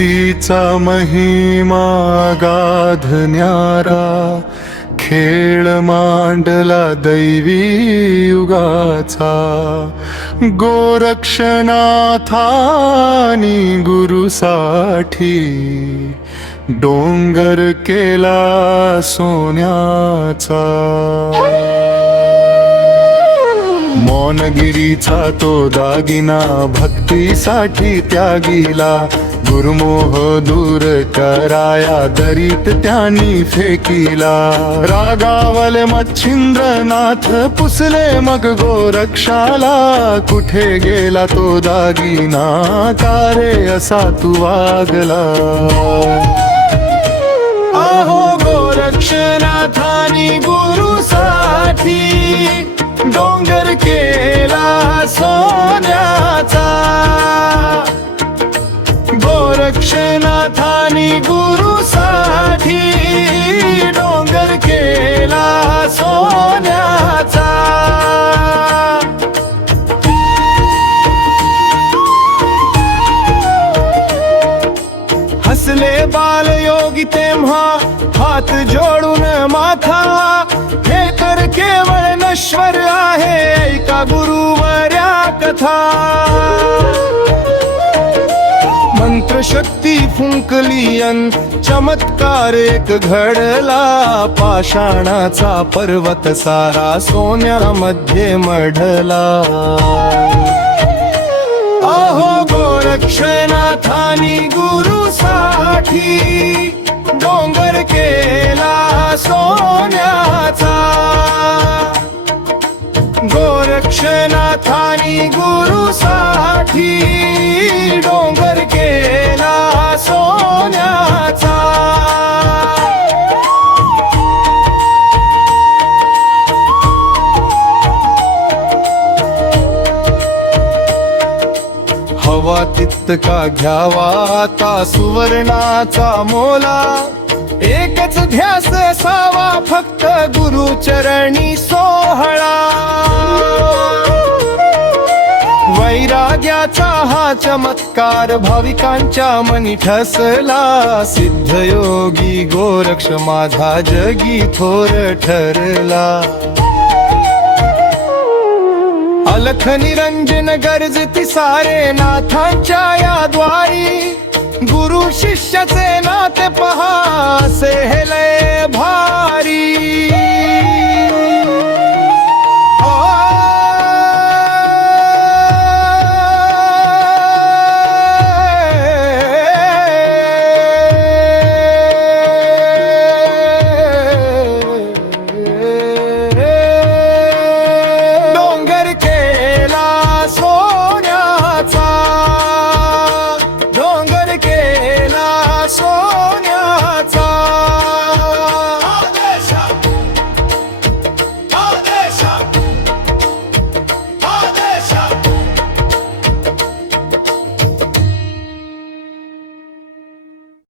भक्तीचा महिमा गाध न्यारा, खेळ मांडला दैवी युगाचा। गोरक्षनाथानी गुरुसाठी डोंगर केला सोन्याचा। मौनगिरीचा तो दागिना भक्तीसाठी त्यागीला, गुरुमोह दूर कराया दरीत त्यांनी फेकीला। रागावले मच्छिंद्रनाथ पुसले मग गोरक्षाला, कुठे गेला तो दागिना का रे असा तू वागला। अहो गोरक्षनाथानी गुरुसाठी डोंगर केला सोन्याचा। गोरक्षनाथानी गुरुसाठी डोंगर केला सोन्याचा। हसले बालयोगी तेव्हा हात जोडून माथा, हे तर केवळ नश्वर आहे ऐका गुरुवर्या कथा। मंत्रशक्ती फुंकली अन चमत्कार एक घडला, पाषाणाचा पर्वत सारा सोन्यामध्ये मढला। अहो गोरक्षनाथानी गुरुसाठी डोंगर केला सोन्याचा। गोरक्षनाथानी गुरुसाठी डोंगर केला सोन्याचा। हवा तितका घ्यावा आता सुवर्णाचा मोला, एकच ध्यास असावा फक्त गुरुचरणी सोहळा। वैराग्याचा हा चमत्कार भाविकांच्या मनी ठसला, सिद्धयोगी गोरक्ष माझा जगी थोर ठरला। अलख निरंजन गर्जती सारे नाथांच्या या द्वारी, गुरु शिष्याचे